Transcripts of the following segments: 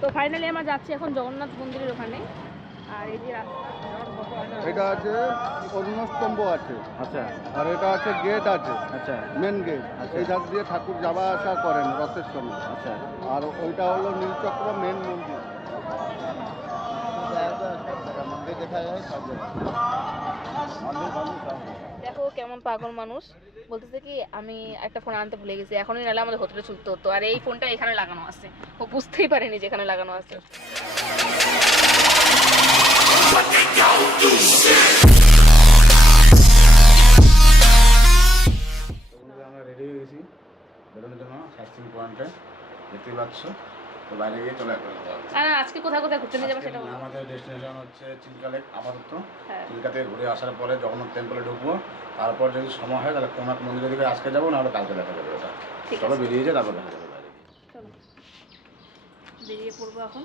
তো ফাইনালি আমরা যাচ্ছি এখন জগন্নাথ মন্দিরের ওখানে। আর এই যে এটা আছে অগ্নস্তম্ভ আছে, আচ্ছা আর এটা আছে গেট আছে, আচ্ছা মেন গেট। আচ্ছা। এই ধার দিয়ে ঠাকুর যাওয়া আসা করেন রথের সময়। আচ্ছা আর ওইটা হলো নীলচক্র মেন মন্দির। মন্দির দেখা যায় সব জায়গায়। দেখো কেমন পাগল মানুষ, বলতেছে কি আমি একটা ফোন আনতে ভুলে গেছি, এখনই নাহলে আমাদের হোটেলে ছুটতে হতো। আর এই ফোনটা এখানে লাগানো আছে, ও বুঝতেই পারেনি যে এখানে লাগানো আছে। আমরা রেডি হয়ে গেছি বেরোনোর জন্য সার্চিং পয়েন্টে, দেখতে পাচ্ছ। তো বাইরে গিয়ে চলে আসবো। আর আজকে কোথায় কোথায় ঘুরতে নিয়ে যাবো সেটা বলো। আমাদের ডেস্টিনেশন হচ্ছে চিল্কা লেক আপাতত। হ্যাঁ। চিল্কা থেকে ঘুরে আসার পরে জগন্নাথ টেম্পলে ঢুকবো, তারপর যদি সময় হয় তাহলে কোনার্ক মন্দিরের দিকে আজকে যাবো, না হলে কালকে দেখা যাবে। ওটা চলো বেরিয়ে যায়, তারপর দেখা যাবে বাইরে গিয়ে। চলো বেরিয়ে পড়বো এখন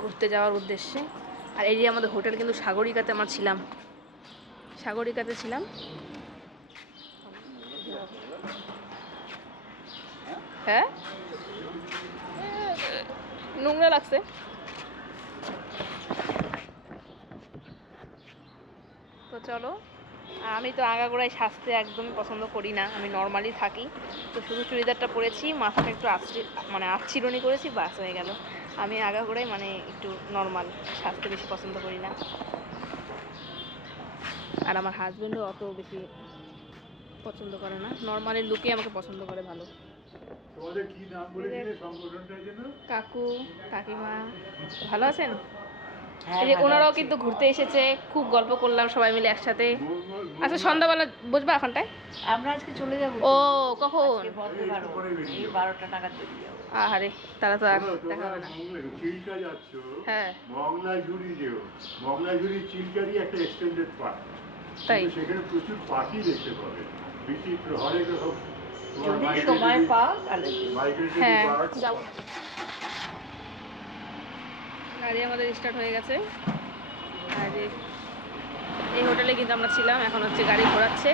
ঘুরতে যাওয়ার উদ্দেশ্যে। আর এই যে আমাদের হোটেল কিন্তু সাগরিকাতে আমরা ছিলাম, সাগরিকাতে ছিলাম। হ্যাঁ নোংরা লাগছে। তো চলো, আমি তো আগাগোড়ায় সাজতে একদমই পছন্দ করি না, আমি নর্মালি থাকি। তো শুধু চুড়িদারটা পরেছি, মাথাটা একটু আচ্ছিরনি করেছি, বাস হয়ে গেল। আমি আগাগোড়াই মানে একটু নর্মাল সাজতে বেশি পছন্দ করি না। আর আমার হাজব্যান্ডও অত বেশি পছন্দ করে না, নর্মালি লুকে আমাকে পছন্দ করে ভালো। কাকু কাকিমা ভালো আছেন? এই যে ওনারাও কিন্তু ঘুরতে এসেছে, খুব গল্প করলাম সবাই মিলে একসাথে। আচ্ছা সন্ধ্যাবেলা বসবা এখনটায়? আমরা আজকে চলে যাব। ও কখন? এই 12টা নাগাদ বেরিয়ে যাবো। আহারে তারা তো আর দেখা হবে না। চিল্কা যাচ্ছ, হ্যাঁ মংলাঝুরি যেও। মংলাঝুরি চিল্কারই একটা এক্সটেন্ডেড পার্ক। তাই সেখানে প্রচুর পাখি দেখতে পাবে, বিচিত্র হরেক রকম। যদি সময় পাও তাহলে হ্যাঁ যাও। গাড়ি আমাদের স্টার্ট হয়ে গেছে। আর এই হোটেলে কিন্তু আমরা ছিলাম, এখন হচ্ছে গাড়ি ঘোরাচ্ছে।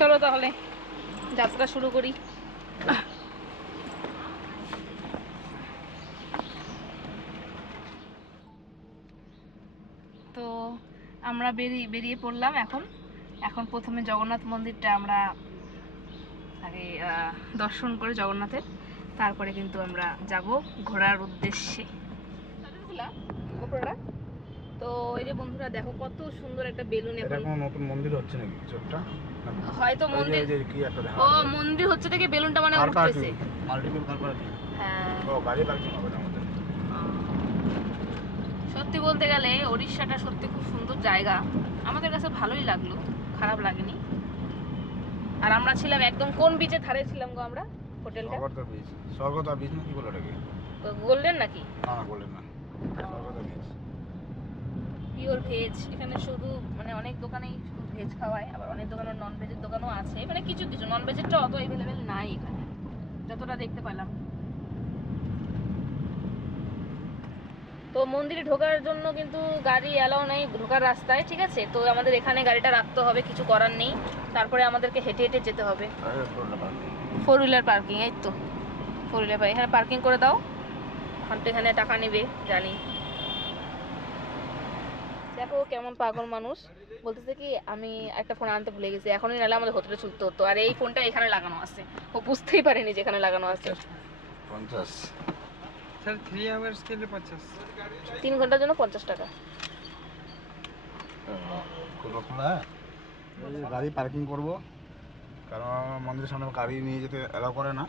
চলো তাহলে যাত্রা শুরু করি। তো আমরা বেরিয়ে পড়লাম এখন। এখন প্রথমে জগন্নাথ মন্দিরটা আমরা আগে দর্শন করে জগন্নাথের, তারপরে কিন্তু আমরা যাব ঘোরার উদ্দেশ্যে। তো এই যে বন্ধুরা দেখো কত সুন্দর একটা বেলুন। এটা কোনো নতুন মন্দির হচ্ছে নাকি কিছু একটা? হয়তো মন্দির, কি একটা দেখা ও মন্দির হচ্ছে থেকে বেলুনটা মানে উঠতেছে। Multiple car parking. হ্যাঁ ও গাড়ি পার্কিং হবে না আমাদের। সত্যি বলতে গেলে ওড়িশাটা সত্যি খুব সুন্দর জায়গা, আমাদের কাছে ভালোই লাগলো, খারাপ লাগেনি। আর আমরা ছিলাম একদম কোন বিচের ধারে ছিলাম গো আমরা? হোটেলটা স্বর্গতা বিচ। স্বর্গতা বিচ না কি বলে ওটাকে? গোল্ডেন নাকি? না না বললেন না, স্বর্গতা বিচ। পিওর ভেজ, এখানে শুধু মানে অনেক দোকানেই শুধু ভেজ খাওয়ায়, আবার অনেক দোকানে নন ভেজের দোকানও আছে, মানে কিছু কিছু। নন ভেজেরটা অত অ্যাভেলেবেল নাই এখানে যতটা দেখতে পেলাম। তো মন্দিরে ঢোকার জন্য কিন্তু গাড়ি অ্যালাউ নেই ঢোকার রাস্তায়, ঠিক আছে? তো আমাদের এখানে গাড়িটা রাখতে হবে, কিছু করার নেই। তারপরে আমাদেরকে হেঁটে হেঁটে যেতে হবে। 4 হুইলার পার্কিং, এই তো 4 হুইলার পার্কিং, এখানে পার্কিং করে দাও। এখন তো এখানে টাকা নেবে জানি। দেখো কেমন পাগল মানুষ, বলতেছে কি আমি একটা ফোন আনতে ভুলে গেছি, এখনই নাহলে আমাদের হোটেলে ছুটতে হতো। আর এই ফোনটা এখানে লাগানো আছে, ও বুঝতেই পারেনি যে এখানে লাগানো আছে। 50 স্যার 3 আওয়ার্স के लिए 50। 3 ঘন্টার জন্য 50 টাকা। গাড়ি পার্কিং করব, কারণ মন্দিরের সামনে গাড়ি নিয়ে যেতে এলাও করে না।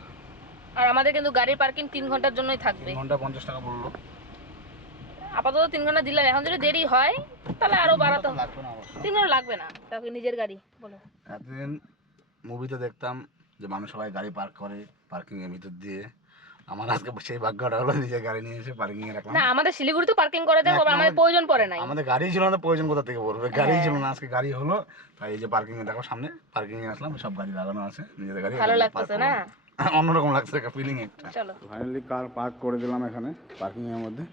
আর আমাদের কিন্তু গাড়ির পার্কিং 3 ঘন্টার জন্যই থাকবে। 3 ঘন্টা 50 টাকা বললো। আপাতত 3 ঘন্টা দিলাম, এখন যদি দেরি হয় তাহলে আরো বাড়াতে হবে। লাগবে না অবশ্য। 3 ঘন্টা লাগবে না, তাকে নিজের গাড়ি বলো। এতদিন মুভিতে দেখতাম যে মানুষ সবাই গাড়ি পার্ক করে পার্কিং এর ভিতর দিয়ে, আমার আজকে সেই ভাগ্যটা হলো নিজের গাড়ি নিয়ে এসে পার্কিং এ রাখলাম। না আমাদের শিলিগুড়িতে পার্কিং করা যায়, না, তবে এখন আমাদের প্রয়োজন পড়ে নাই। আমাদের গাড়ি ছিল না, প্রয়োজন কোথা থেকে পড়বে? গাড়ি হ্যাঁ। ছিল না, আজকে গাড়ি হলো, তাই এই যে পার্কিং এ দেখো সামনে পার্কিং এ আসলাম, সব গাড়ি লাগানো আছে, নিজেদের গাড়ি। ভালো লাগতেছে না? অন্যরকম লাগছে, একটা ফিলিং একটা। চলো ফাইনালি কার পার্ক করে দিলাম এখানে পার্কিং এর মধ্যে।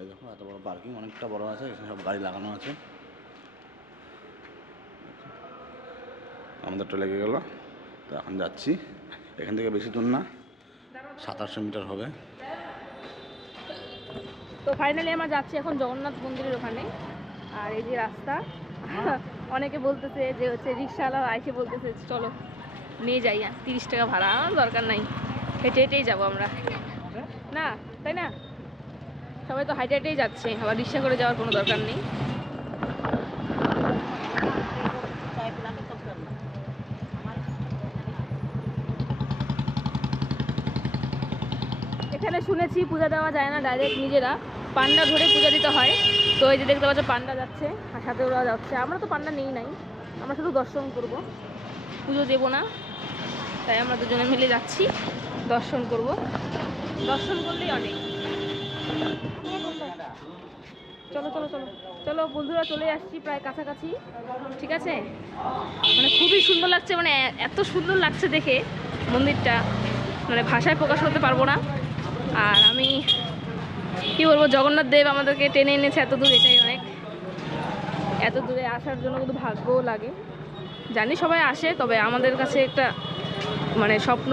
এই দেখো এত বড় পার্কিং, অনেকটা বড় আছে, এখানে সব গাড়ি লাগানো আছে। আমাদেরটা লেগে গেল, তো এখন যাচ্ছি। এখান থেকে বেশি দূর না, 700 মিটার হবে। তো ফাইনালি আমরা যাচ্ছি এখন জগন্নাথ মন্দিরের ওখানে। আর এই যে রাস্তা, অনেকে বলতেছে যে হচ্ছে রিক্সাওয়ালা আইসে বলতেছে চলো নিয়ে যাই, 30 টাকা ভাড়া, আমার দরকার নাই, হেঁটে হেঁটেই যাবো আমরা, না তাই না? সবাই তো হাইটে হেঁটেই যাচ্ছে, আবার রিক্সা করে যাওয়ার কোনো দরকার নেই। এখানে শুনেছি পূজা দেওয়া যায় না, ডাইরেক্ট নিজেরা পান্ডা ধরে পূজা দিতে হয়। তো এই যে দেখতে পাচ্ছ পান্ডা যাচ্ছে, আর সাথে ওরা যাচ্ছে। আমরা তো পান্ডা নেই নাই, আমরা শুধু দর্শন করব, পুজো দেবো না, তাই আমরা দুজনে মিলে যাচ্ছি, দর্শন করব। দর্শন করলেই অনেক। চলো চলো চলো চলো বন্ধুরা, চলে আসছি প্রায় কাছাকাছি, ঠিক আছে? মানে খুবই সুন্দর লাগছে, মানে এত সুন্দর লাগছে দেখে মন্দিরটা, মানে ভাষায় প্রকাশ করতে পারবো না। আর আমি কি বলবো, জগন্নাথ দেব আমাদেরকে টেনে এনেছে এত দূর, এটাই অনেক। এত দূরে আসার জন্য কিন্তু ভাগ্যও লাগে, জানি সবাই আসে, তবে আমাদের কাছে একটা মানে স্বপ্ন,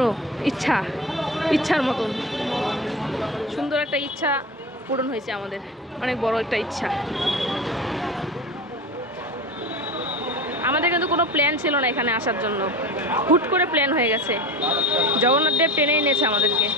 ইচ্ছার মতন সুন্দর একটা ইচ্ছা পূরণ হয়েছে আমাদের, অনেক বড় একটা ইচ্ছা। আমাদের কিন্তু কোনো প্ল্যান ছিল না এখানে আসার জন্য, হুট করে প্ল্যান হয়ে গেছে, জগন্নাথ দেব টেনে এনেছে আমাদেরকে।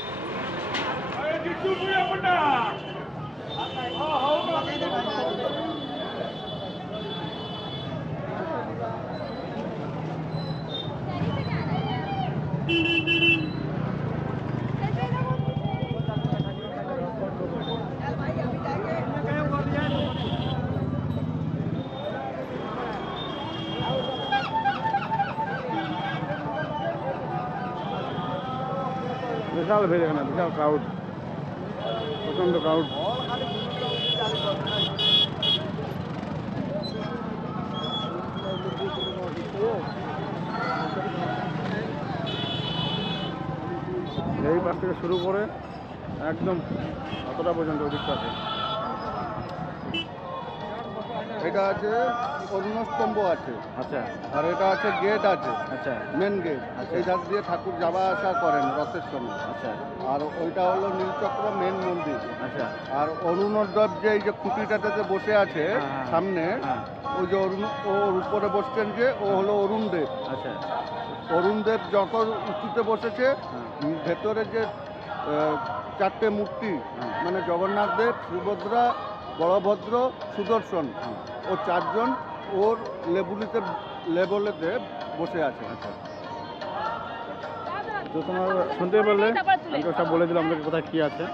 বিশাল ভিড় এখানে, বিশাল ক্রাউড, প্রচন্ড ক্রাউড। এই পাশ থেকে শুরু করে একদম অতটা পর্যন্ত ওদিকটাতে। এটা আছে অরুণস্তম্ভ আছে, আচ্ছা আর এটা আছে গেট আছে, আচ্ছা মেন গেট। এই ধার দিয়ে ঠাকুর যাওয়া আসা করেন রথের সময়। আচ্ছা আর ওইটা হলো নীলচক্র মেন মন্দির। আচ্ছা আর অরুণোদ্যব যে এই যে খুঁটিটাতে বসে আছে হ্যাঁ, সামনে, হ্যাঁ ওই যে ওর উপরে বসছেন যে, ও হলো অরুণ দেব। আচ্ছা অরুণ দেব যত উঁচুতে বসেছে, হ্যাঁ ভেতরে যে 4টে মূর্তি, হ্যাঁ। মানে জগন্নাথ দেব, সুভদ্রা, বলভদ্র, সুদর্শন, হ্যাঁ। ও 4 জন ওর লেবলেতে বসে আছে। আচ্ছা, তো তোমার শুনতে পারলে আমি তো সব বলে দিলাম আমাদেরকে কোথায় কী আছে।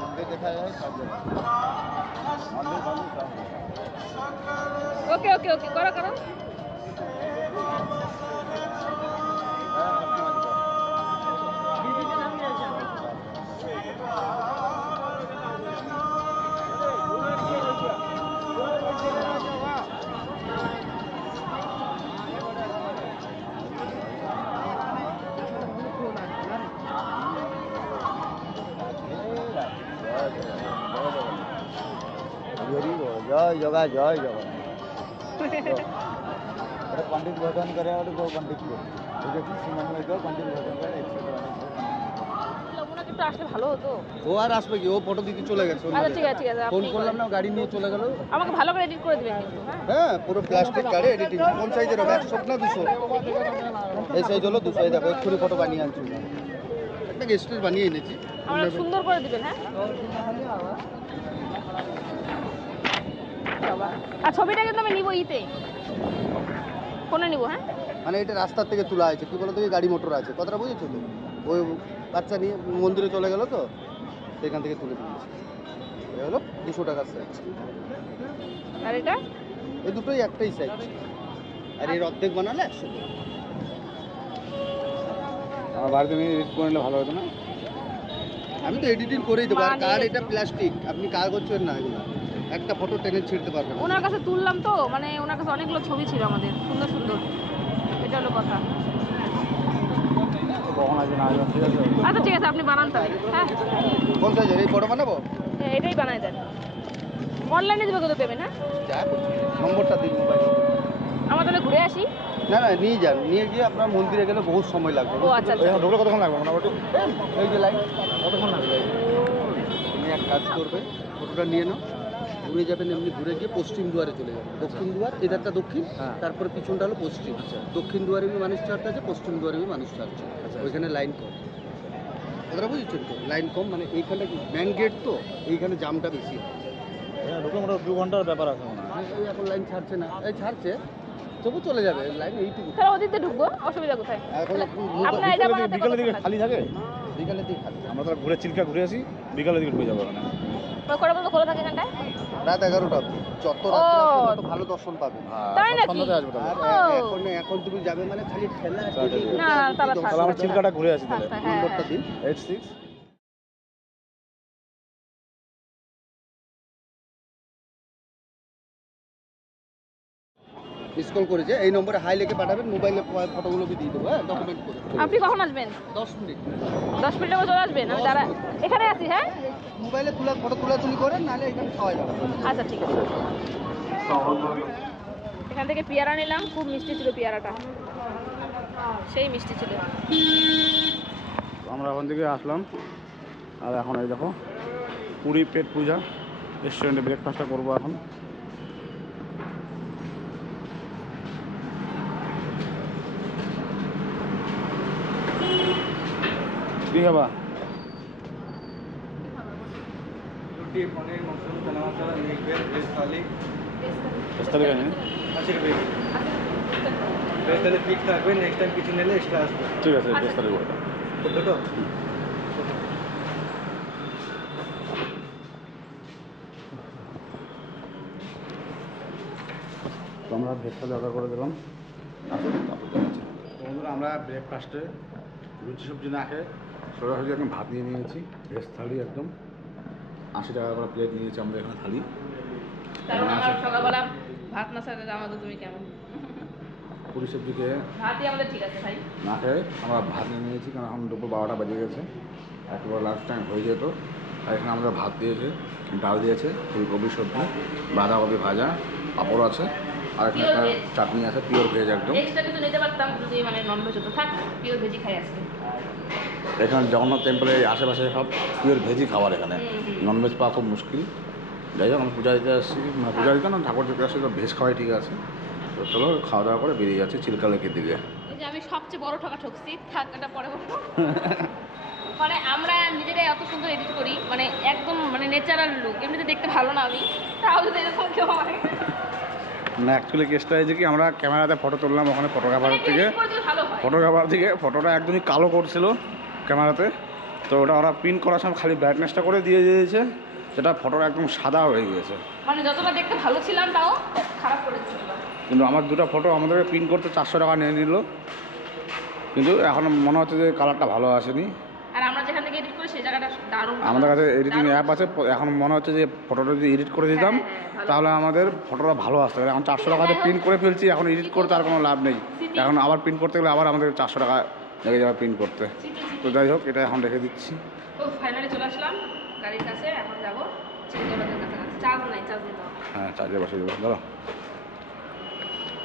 মন্দির দেখা যায় সব জায়গায়, মন্দির সব ওকে ওকে ওকে, করো করো। জয় জগা, জয় জগা। पंडित भजन करे और दो पंडित को, देखिए श्रीमंदिर में दो पंडित भजन करे, एक से একটু আসলে ভালো হতো। ও আর আসবে কি, ও ফটো দিতে চলে গেছে। আচ্ছা ঠিক আছে ঠিক আছে, ফোন আপনি করলাম না, গাড়ি নিয়ে চলে গেল। আমাকে ভালো করে এডিট করে দিবেন কিন্তু, হ্যাঁ? হ্যাঁ, পুরো প্লাস্টিক কার্ডে এডিটিং। কোন সাইজের হবে, 100 না 200? এই সাইজ হলো 200। দেখো এক্ষুনি ফটো বানিয়ে আনছি, একটা গেস্টের বানিয়ে এনেছি। আমরা সুন্দর করে দিবেন, হ্যাঁ? বাবা, আর ছবিটা কিন্তু আমি নিব ইতে, ফোনে নিব, হ্যাঁ? মানে এটা রাস্তার থেকে তোলা হয়েছে, কি বলতো, গাড়ি মোটর আছে, কথাটা বুঝেছো তো? ওই বাচ্চা নিয়ে মন্দিরে চলে গেল তো, সেখান থেকে তুলে দিয়েছি। এটা হলো 200 টাকার সাইজ। আর এটা এই দুটোই একটাই সাইজ, আর এর অর্ধেক বানালে 100 টাকা। আমার বাড়িতে নিয়ে এডিট করে নিলে ভালো হতো না? আমি তো এডিটিং করেই দেবো। আর মানে- কার্ড এটা প্লাস্টিক, আপনি কাগজ করেন না, এগুলো একটা ফটো টেনে ছিঁড়তে পারবেন না। ওনার কাছে তুললাম তো, মানে ওনার কাছে অনেকগুলো ছবি ছিল আমাদের, সুন্দর সুন্দর, এটা হলো কথা। কখন আসবে না আসবে, ঠিক আছে? আচ্ছা ঠিক আছে, আপনি বানান তাহলে, হ্যাঁ? কোন সাইজের এই ফটো বানাবো? হ্যাঁ, এটাই বানাই দেন। অনলাইনে দেবে কত পেমেন্ট, হ্যাঁ? যা নম্বরটা দিন মোবাইল। আমরা তাহলে ঘুরে আসি। না না, নিয়ে যান, নিয়ে গিয়ে আপনার মন্দিরে গেলে বহুত সময় লাগবে। ও আচ্ছা আচ্ছা। ঢুকলে কতক্ষণ লাগবে মোটামুটি? এই যে লাইন, কতক্ষণ লাগবে? তুমি এক কাজ করবে, ফটোটা নিয়ে নাও, ঘুরে যাবেন, এমনি ঘুরে গিয়ে পশ্চিম দুয়ারে চলে যাবেন। দক্ষিণ দুয়ার, এধারটা দক্ষিণ, হ্যাঁ। তারপরে পিছনটা হলো পশ্চিম। আচ্ছা। দক্ষিণ দুয়ারে মানুষ চার্চ আছে, পশ্চিম দুয়ারে মানুষ চার্চ আছে। আচ্ছা। ওইখানে লাইন কম, কথাটা বুঝেছেন তো? লাইন কম মানে এইখানটা মেন গেট তো, এইখানে জামটা বেশি হয়। ঢুকলে মোটামুটি 2 ঘন্টার ব্যাপার আছে মনে হয়। এই এখন লাইন ছাড়ছে না, এই ছাড়ছে, তবু চলে যাবে লাইন এইটুকু। তাহলে ওদিকে ঢুকবো, অসুবিধা কোথায়? এখন আপনার এটা বানাতে বিকালের দিকে কতক্ষণ লাগবে? খালি থাকে, বিকালের দিকে খালি, আমরা তাহলে ঘুরে চিল্কা ঘুরে আসি, বিকালের দিকে ঢুকে যাবো ওখানে। ওই কটা পর্যন্ত খোলা থাকে এখানটায়? রাত 11টা। যত ও। রাত্রে আসবে তত ভালো দর্শন পাবে। তাই নাকি? সন্ধ্যাতে আসবো আর তাহলে। ও। এখন তুমি যাবে মানে খালি ঠেলা আচ্ছা, ঠেলি আচ্ছা। না, তাহলে থাক। তাহলে আমরা চিল্কাটা ঘুরে আসি তাহলে। থাক, হ্যাঁ, নম্বরটা হ্যাঁ। দিন। 86 স্কল করেছে, এই নম্বরে হাই লিখে পাঠাবেন, মোবাইলে ফটোগুলো দিয়ে দেবো, হ্যাঁ, ডকুমেন্ট করে। আপনি কখন আসবেন? 10 মিনিট 10 মিনিটের মধ্যে চলে আসবেন? আমি দাঁড়া, এখানে আছি, হ্যাঁ? মোবাইলে ফটো তুলি করেন, নাহলে এখানে পাওয়া যাবে। আচ্ছা ঠিক আছে। এখান থেকে পেয়ারা নিলাম, খুব মিষ্টি ছিল পেয়ারাটা, সেই মিষ্টি ছিল। আমরা ওখান থেকে আসলাম, আর এখন এই দেখো পুরী পেট পূজা রেস্টুরেন্টে ব্রেকফাস্টটা করবো এখন। কি খাবা? रोटी पनीर मशरूम चना मसाला एक वेज वेज थाली বেশ তাহলে কেন? 80 रुपये वेज थाली फिक्स থাকবে নেক্সট টাইম কিছু নিলে এক্সট্রা আসবে ঠিক আছে, বেশ তাহলে করে দাও। দুটো তো আমরা ভেজ থালি অর্ডার করে দিলাম। বন্ধুরা, আমরা ব্রেকফাস্টে রুটি সবজি না খেয়ে সোজাসুজি একদম ভাত নিয়ে নিয়েছি। ভেজ থালি একদম 80 টাকা করে প্লেট নিয়েছি আমরা এখানে থালি। কারণ আমার সকালবেলা ভাত না সাথে জানো তো তুমি কেমন, পুরি সবজি খেয়ে ভাতই আমাদের ঠিক আছে ভাই। না খেয়ে আমরা ভাত নিয়ে নিয়েছি, কারণ এখন দুপুর 12টা বেজে গেছে, একবার লাস্ট টাইম হয়ে যেত। আর এখানে আমাদের ভাত দিয়েছে, ডাল দিয়েছে, ফুলকপি সবজি, বাঁধাকপি ভাজা, পাঁপড় আছে, আর এখানে একটা চাটনি আছে, পিওর ভেজ একদম। এক্সট্রা কিছু নিতে পারতাম যদি মানে ননভেজ হতো, থাক পিওর ভেজই খাই আজকে। এখানে জগন্নাথ টেম্পলের আশেপাশে সব পিওর ভেজই খাবার, এখানে ননভেজ পাওয়া খুব মুশকিল। যাই হোক, আমরা পূজা দিতে আসছি, মানে পূজা দিতে না, ঠাকুর দিতে আসছি, তো ভেজ খাওয়াই ঠিক আছে। তো চলো খাওয়া দাওয়া করে বেরিয়ে যাচ্ছি চিল্কা লেকের দিকে। এই যে আমি সবচেয়ে বড় ঠকা ঠকছি, থাক এটা পরে বলবো। মানে আমরা নিজেরাই এত সুন্দর এডিট করি, মানে একদম মানে ন্যাচারাল লুক, এমনিতে দেখতে ভালো না আমি, তাও যদি এরকম কেউ হয় না, অ্যাকচুয়ালি কেসটা হয়েছে কি, আমরা ক্যামেরাতে ফটো তুললাম ওখানে ফটোগ্রাফার মানে থেকে, edit করে দিলে ভালো হয়। ফটোগ্রাফার থেকে ফটোটা একদমই কালো করছিল ক্যামেরাতে। তো ওটা ওরা প্রিন্ট করার সময় খালি ব্রাইটনেসটা করে দিয়ে দিয়েছে, সেটা ফটোটা একদম সাদা হয়ে গিয়েছে। মানে যতটা দেখতে ভালো ছিলাম তাও খারাপ করেছিল। কিন্তু আমার দুটো ফটো আমাদেরকে প্রিন্ট করতে 400 টাকা নিয়ে নিল, কিন্তু এখন মনে হচ্ছে যে কালারটা ভালো আসেনি। আর আমরা যেখান থেকে এডিট করি সেই জায়গাটা দারুণ। আমাদের কাছে এডিটিং অ্যাপ আছে, এখন মনে হচ্ছে যে ফটোটা যদি এডিট করে দিতাম তাহলে আমাদের ফটোটা ভালো আসতো। এখন 400 টাকাতে প্রিন্ট করে ফেলছি, এখন এডিট করতে আর কোনো লাভ নেই। এখন আবার প্রিন্ট করতে গেলে আবার আমাদের 400 টাকা লেগে যাবে প্রিন্ট করতে। তো যাই হোক, এটা এখন রেখে দিচ্ছি। তো ফাইনালি চলে আসলাম গাড়ির কাছে, এখন যাবো চিলগোলাদের কাছে। চার্জ নাই, চার্জ দিতে হবে। হ্যাঁ, চার্জে বসে দেবো, ধরো।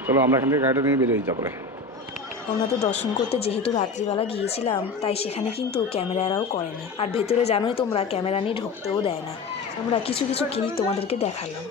চলো আমরা এখান থেকে গাড়িটা নিয়ে বেরিয়ে যাই তারপরে। ওনাদের দর্শন করতে যেহেতু রাত্রিবেলা গিয়েছিলাম, তাই সেখানে কিন্তু ক্যামেরা এলাও করেনি। আর ভেতরে জানোই তোমরা, ক্যামেরা নিয়ে ঢুকতেও দেয় না। আমরা কিছু কিছু ক্লিপ তোমাদেরকে দেখালাম।